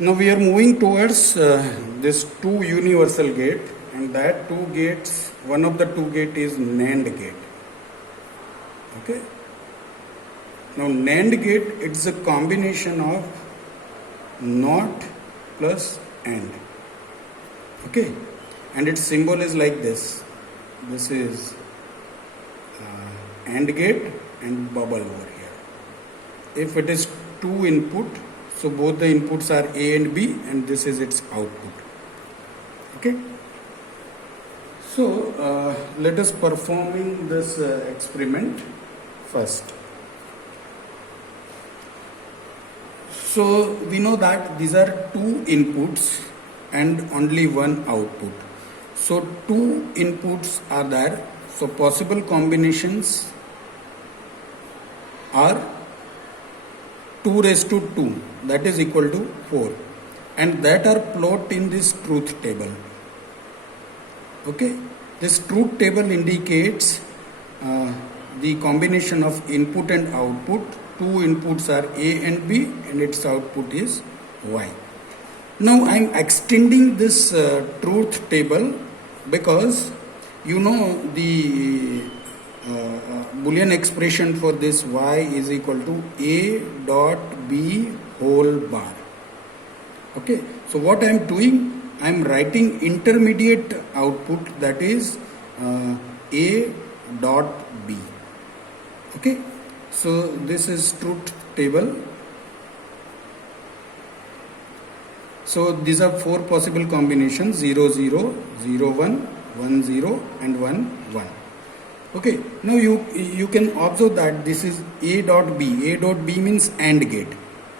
Now we are moving towards this two universal gate, and that two gates, one of the two gate is NAND gate. Okay. Now NAND gate, it's a combination of NOT plus AND. Okay, and its symbol is like this. This is AND gate and bubble over here. If it is two input, so both the inputs are A and B, and this is its output. Okay. So let us performing this experiment first. So we know that these are two inputs and only one output. So two inputs are there. So possible combinations are 2 raised to 2, that is equal to 4, and that are plotted in this truth table. Okay, this truth table indicates the combination of input and output. Two inputs are A and B, and its output is Y. Now I am extending this truth table because you know the Boolean expression for this Y is equal to A dot B whole bar. Okay, so what I am doing, I am writing intermediate output, that is A dot B. Okay, so this is truth table. So these are four possible combinations: 0 0, 0 1, 1 0, and 1 1. Okay, now you can observe that this is A dot B. A dot B means AND gate.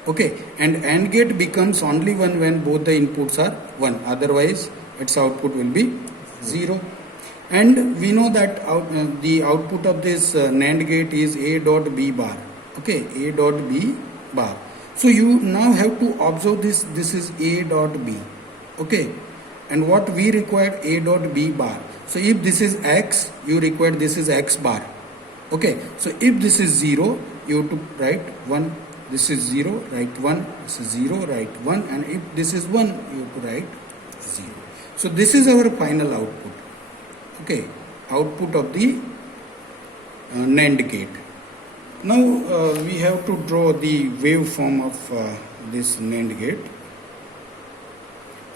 Okay, and AND gate becomes only one when both the inputs are 1. Otherwise, its output will be 0. And we know that the output of this NAND gate is A dot B bar. Okay, A dot B bar. So you now have to observe this. This is A dot B. Okay, and what we require, A dot B bar. So if this is X, you require this is X bar. Okay, so if this is 0, you have to write 1. This is 0, write 1. This is 0, write 1. And if this is 1, you have to write 0. So this is our final output. Okay, output of the NAND gate. Now we have to draw the waveform of this NAND gate.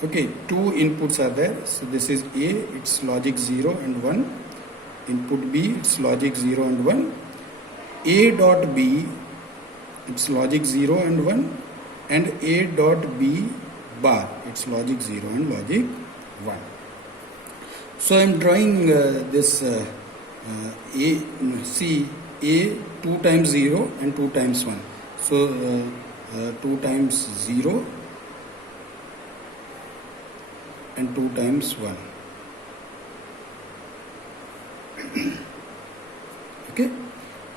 Okay, two inputs are there. So this is A, its logic 0 and 1. Input B, its logic 0 and 1. A dot B, its logic 0 and 1. And A dot B bar, its logic 0 and logic 1. So I am drawing this A 2 times 0 and 2 times 1. So 2 times 0 and 2 times 1. Okay.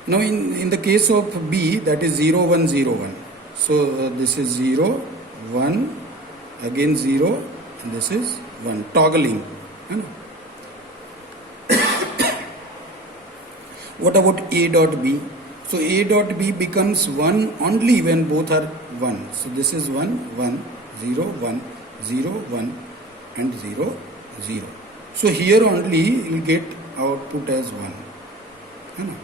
Now in the case of B, that is 0 1 0 1. So this is 0 1, again 0, and this is 1, toggling. What about A dot B? So A dot B becomes 1 only when both are 1. So this is 1 1 0 1 0 1 and 0 0. So here only you will get output as 1.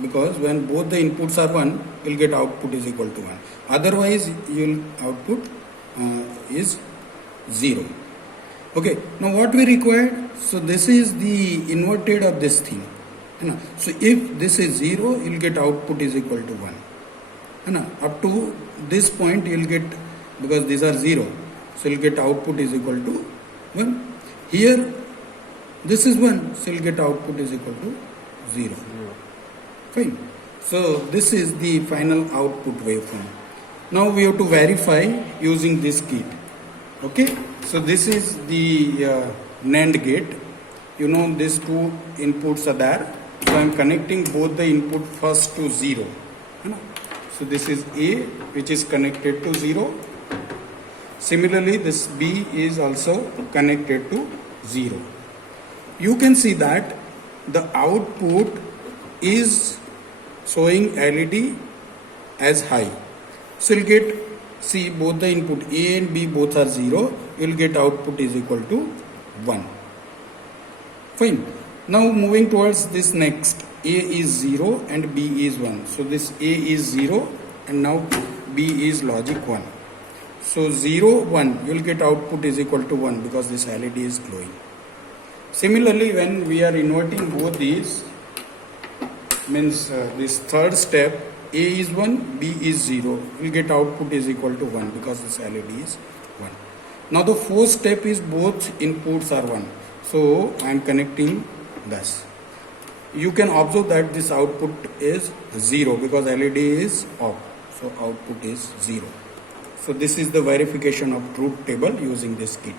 Because when both the inputs are 1, you will get output is equal to 1. Otherwise, your output is 0. Okay. Now what we required? So this is the inverted of this thing. So if this is 0, you will get output is equal to 1. Up to this point you will get, because these are 0, so you will get output is equal to 1. Here this is 1, so you will get output is equal to 0. Fine. So this is the final output waveform. Now we have to verify using this kit. Okay. So this is the NAND gate. You know these two inputs are there. So I am connecting both the input first to 0. So this is A, which is connected to 0. Similarly, this B is also connected to 0. You can see that the output is showing LED as high. So you'll get see both the input A and B both are 0, you will get output is equal to 1. Fine. Now moving towards this next, A is 0 and B is 1. So this A is 0 and now B is logic 1. So 0, 1, you will get output is equal to 1 because this LED is glowing. Similarly, when we are inverting both these, means this third step, A is 1, B is 0, we will get output is equal to 1 because this LED is 1. Now the fourth step is both inputs are 1. So I am connecting this. You can observe that this output is 0 because LED is off. So output is 0. So this is the verification of truth table using this kit.